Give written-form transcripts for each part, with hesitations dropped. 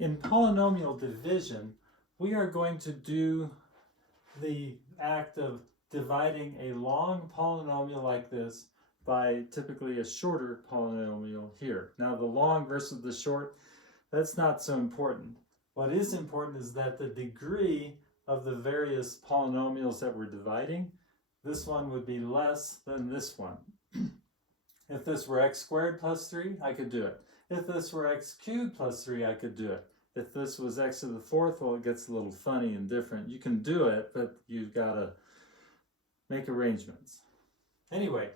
In polynomial division, we are going to do the act of dividing a long polynomial like this by typically a shorter polynomial here. Now the long versus the short, that's not so important. What is important is that the degree of the various polynomials that we're dividing, this one would be less than this one. If this were x squared plus 3, I could do it. If this were x cubed plus 3, I could do it. If this was x to the fourth, well, it gets a little funny and different. You can do it, but you've got to make arrangements. Anyway,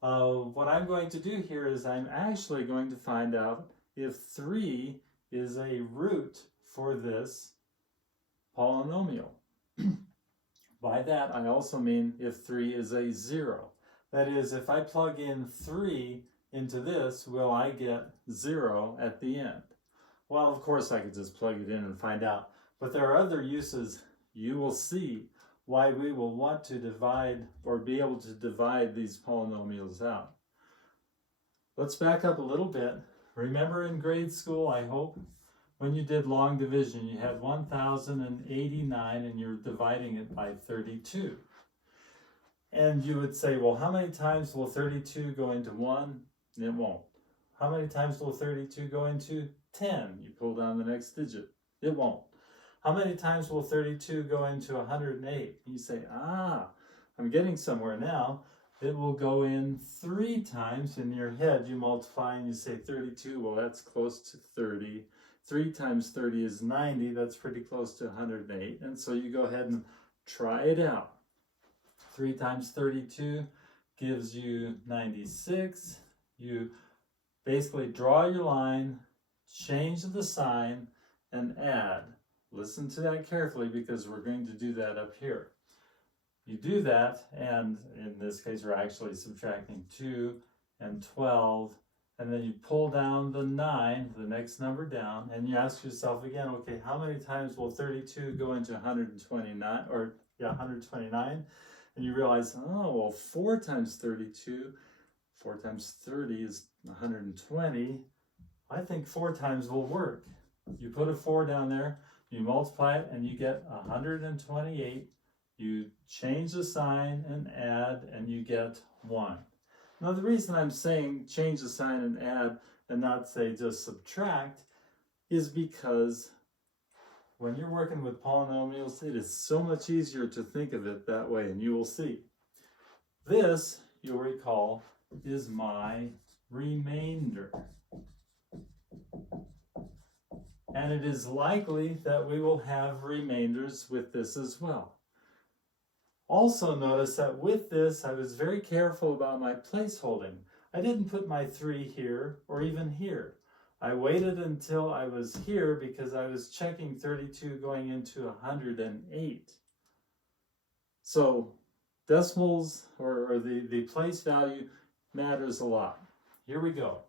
what I'm going to do here is I'm actually going to find out if 3 is a root for this polynomial. By that, I also mean if 3 is a 0. That is, if I plug in 3 into this, will I get 0 at the end? Well, of course I could just plug it in and find out. But there are other uses. You will see why we will want to divide or be able to divide these polynomials out. Let's back up a little bit. Remember in grade school, I hope, when you did long division, you had 1089 and you're dividing it by 32. And you would say, well, how many times will 32 go into 1? It won't. How many times will 32 go into 10? You pull down the next digit. It won't. How many times will 32 go into 108? You say, I'm getting somewhere now. It will go in 3 times. In your head, you multiply and you say 32. Well, that's close to 30. 3 times 30 is 90. That's pretty close to 108. And so you go ahead and try it out. 3 times 32 gives you 96. You basically draw your line, change the sign, and add. Listen to that carefully because we're going to do that up here. You do that, and in this case we're actually subtracting 2 and 12, and then you pull down the 9, the next number down, and you ask yourself again, okay, how many times will 32 go into 129, or 129? And you realize, oh, well, 4 times 32, 4 times 30 is 120. I think 4 times will work. You put a 4 down there, you multiply it, and you get 128. You change the sign and add, and you get 1. Now, the reason I'm saying change the sign and add and not say just subtract is because when you're working with polynomials, it is so much easier to think of it that way, and you will see. This, you'll recall, is my remainder. And it is likely that we will have remainders with this as well. Also notice that with this, I was very careful about my placeholding. I didn't put my 3 here or even here. I waited until I was here because I was checking 32 going into 108. So decimals or the place value matters a lot. Here we go.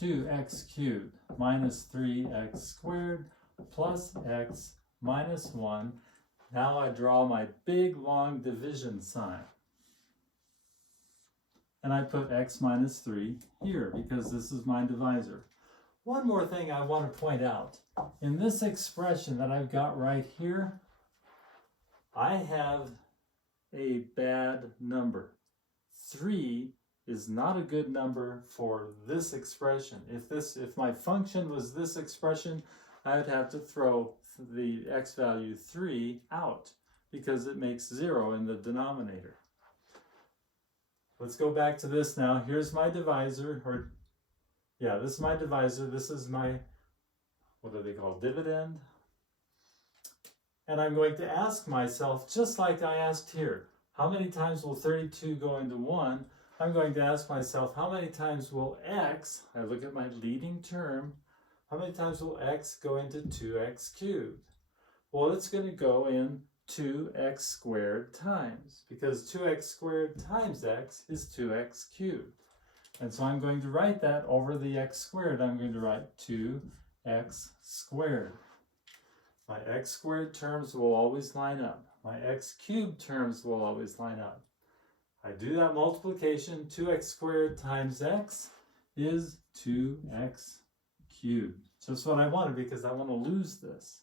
2x cubed minus 3x squared plus x minus 1. Now I draw my big long division sign. And I put x minus 3 here because this is my divisor. One more thing I want to point out. In this expression that I've got right here, I have a bad number. 3 is not a good number for this expression. If my function was this expression, I would have to throw the x value 3 out because it makes 0 in the denominator. Let's go back to this now. Here's my divisor, this is my divisor. This is my, what do they call, dividend? And I'm going to ask myself, just like I asked here, how many times will 32 go into 1? I'm going to ask myself, how many times will x, I look at my leading term, how many times will x go into 2x cubed? Well, it's going to go in 2x squared times, because 2x squared times x is 2x cubed. And so I'm going to write that over the x squared. I'm going to write 2x squared. My x squared terms will always line up. My x cubed terms will always line up. I do that multiplication. 2x squared times x is 2x cubed. Just what I wanted because I want to lose this.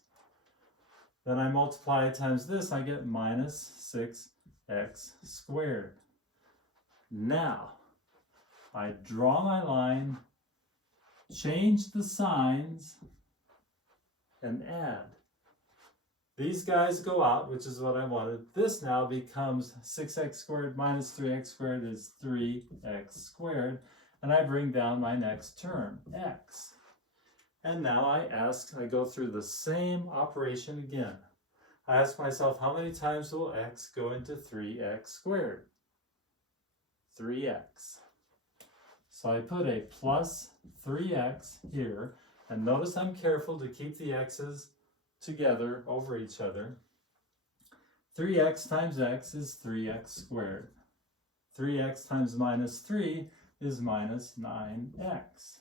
Then I multiply it times this, I get minus 6x squared. Now, I draw my line, change the signs, and add. These guys go out, which is what I wanted. This now becomes 6x squared minus 3x squared is 3x squared. And I bring down my next term, x. And now I go through the same operation again. I ask myself, how many times will x go into 3x squared? 3x. So I put a plus 3x here, and notice I'm careful to keep the x's together over each other. 3x times x is 3x squared. 3x times minus 3 is minus 9x.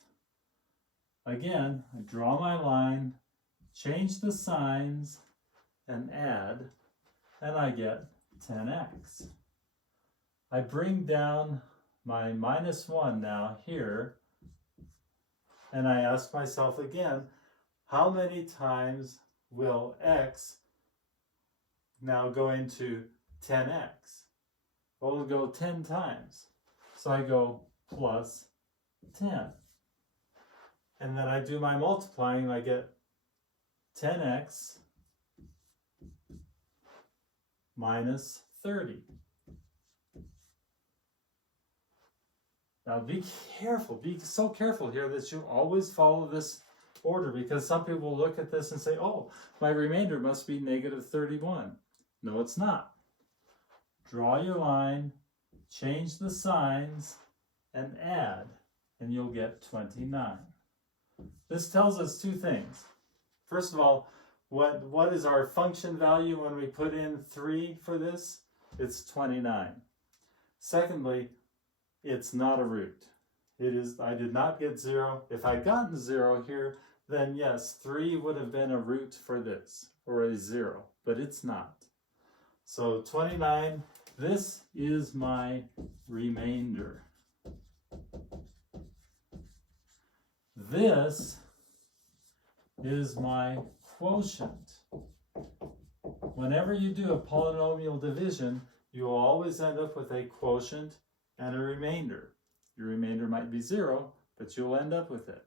Again, I draw my line, change the signs, and add, and I get 10x. I bring down my minus 1 now here, and I ask myself again, how many times will x now go into 10x? Well, it'll go 10 times. So I go plus 10. And then I do my multiplying, I get 10x minus 30. Now be careful, be so careful here that you always follow this order, because some people will look at this and say, oh, my remainder must be negative 31. No, it's not. Draw your line, change the signs, and add, and you'll get 29. This tells us two things. First of all, what is our function value when we put in 3 for this? It's 29. Secondly, it's not a root. I did not get 0. If I'd gotten 0 here, then yes, 3 would have been a root for this, or a 0, but it's not. So 29, this is my remainder. This is my quotient. Whenever you do a polynomial division, you will always end up with a quotient and a remainder. Your remainder might be 0, but you'll end up with it.